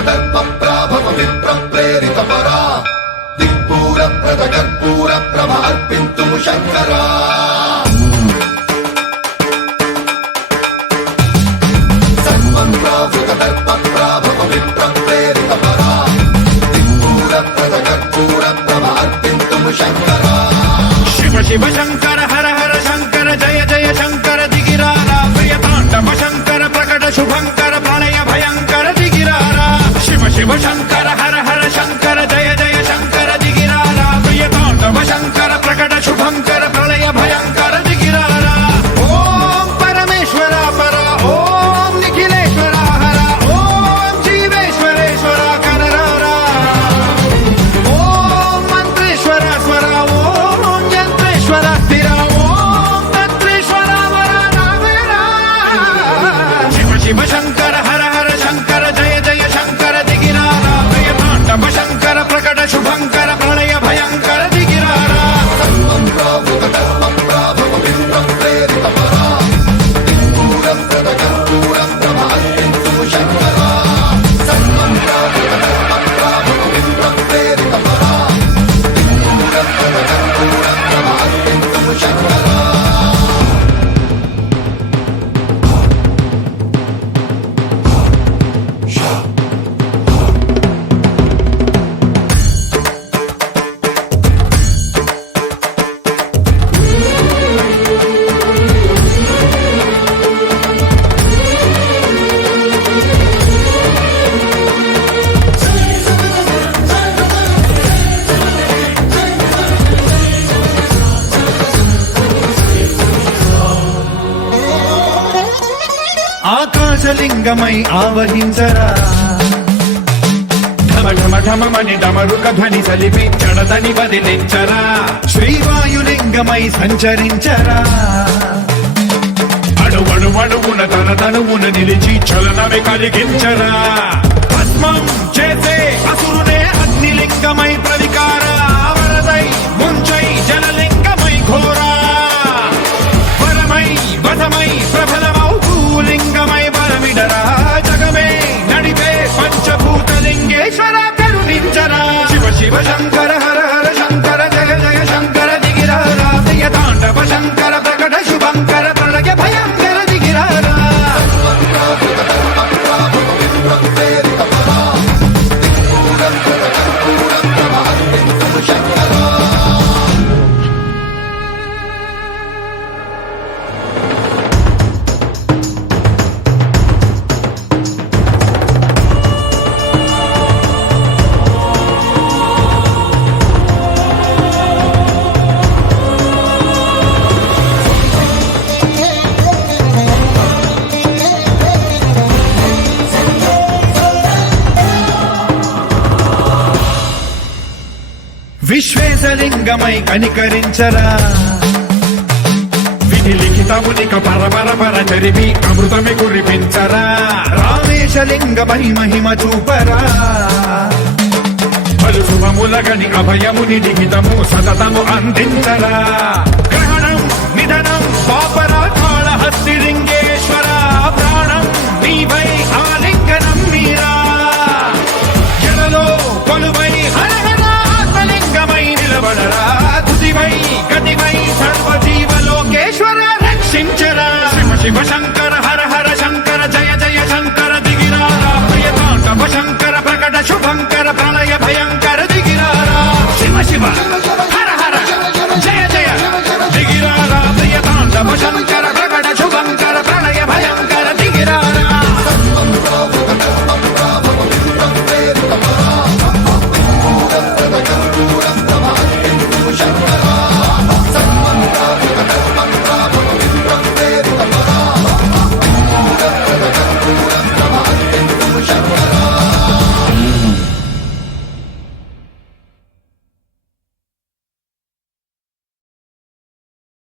దర్పప్రాభవ విప్రప్రేరితపరా దిక్పూర ప్రదకర్పూర ప్రభార్పింతుము శంకరా సన్మన్రావృత దర్పప్రాభవ విప్రప్రేరితపరా దిక్పూర ప్రదకర్పూర ప్రభార్పింతుము శంకరా శివ శివ శంకర హర హర శంకర జయ జయ శంకర దిగిరారా ప్రియతాండవ శంకర ప్రకట శుభంకర ప్రళయ భయంకర దిగిరారా శివ శివ శంకర హర హర శంకర జయ జయ శంకర దిగిరారా ప్రియతాండవ శంకర ప్రకట శుభంకర ప్రళయ భయంకర దిగిరారా ఓం పరమేశ్వర పర ఓం నిఖిలేశ్వర హర ఓం జీవేశ్వరేశ్వర కరరారా ఓం మంత్రేశ్వర స్వర ఓం యంత్రేశ్వర స్థిర ఓం తంత్రేశ్వర వర రామేరా శివ శివ శంకర హర హర శంకర జయ జయ శంకర దిగిరారా ప్రియతాండవ శంకర ప్రకట శుభంకర ప్రళయ భయంకర దిగిరారా సన్మన్రావృత దర్పప్రాభవ విప్రప్రేరితపరా దిక్పూర ప్రదకర్పూర ప్రభార్పింతుము శంకరా సన్మన్రావృత దర్పప్రాభవ విప్రప్రేరితపరా దిక్పూర ప్రదకర్పూర ప్రభార్పింతుము శంకరా ఆకాశలింగమై ఆవహించరా ఢమ ఢమ ఢమమని డమరుక ధ్వని సలిపి చడదని వదిలించరా శ్రీవాయులింగమై సంచరించరా అణువణువున తన తనువున నిలిచి చలనమే కలిగించరా భస్మం చేసే అసురునే అగ్నిలింగమై ప్రవికార వరదై ముంచై జలలింగమై ఘోరా వరమై వధమై ప్రబలమౌ భూలింగమై బలమిడరా జగమే నడిపే పంచభూతలింగేశ్వర కరుణించరా శివ శివ శంకర హర హర శంకర జయ జయ శంకర దిగిరారా ప్రియతాండవ శంకర ప్రకట శుభంకర ప్రళయ భయంకర దిగిరారా సన్మన్రావృత దర్పప్రాభవ విప్రప్రేరితపరా దిక్పూర ప్రదకర్పూర ప్రభార్పింతుము శంకరా విశ్వేశలింగమై కనికరించరా విధి లిఖితమునిక పరపర చరివి అమృతమి కురిపించరా రామేశలింగమై మహిమ చూపరా పలు శుభములగని అభయముని లిఖితము సతతము అందించరా గ్రహణం నిధనం పాపరా కాళహస్తి లింగేశ్వర ప్రాణం నీవై ఆలింగనం మీరా జలలో కొలువై హర హర ఆత్మలింగమై నిలబడరా తుదివై గతివై సర్వజీవలోకేశ్వర రక్షించరా శివ శివ శంకర హర హర శంకర జయ జయ శంకర దిగిరారా ప్రియతాండవ శంకర ప్రకట శుభంకర ప్రళయ భయంకర దిగిరారా శివ శివ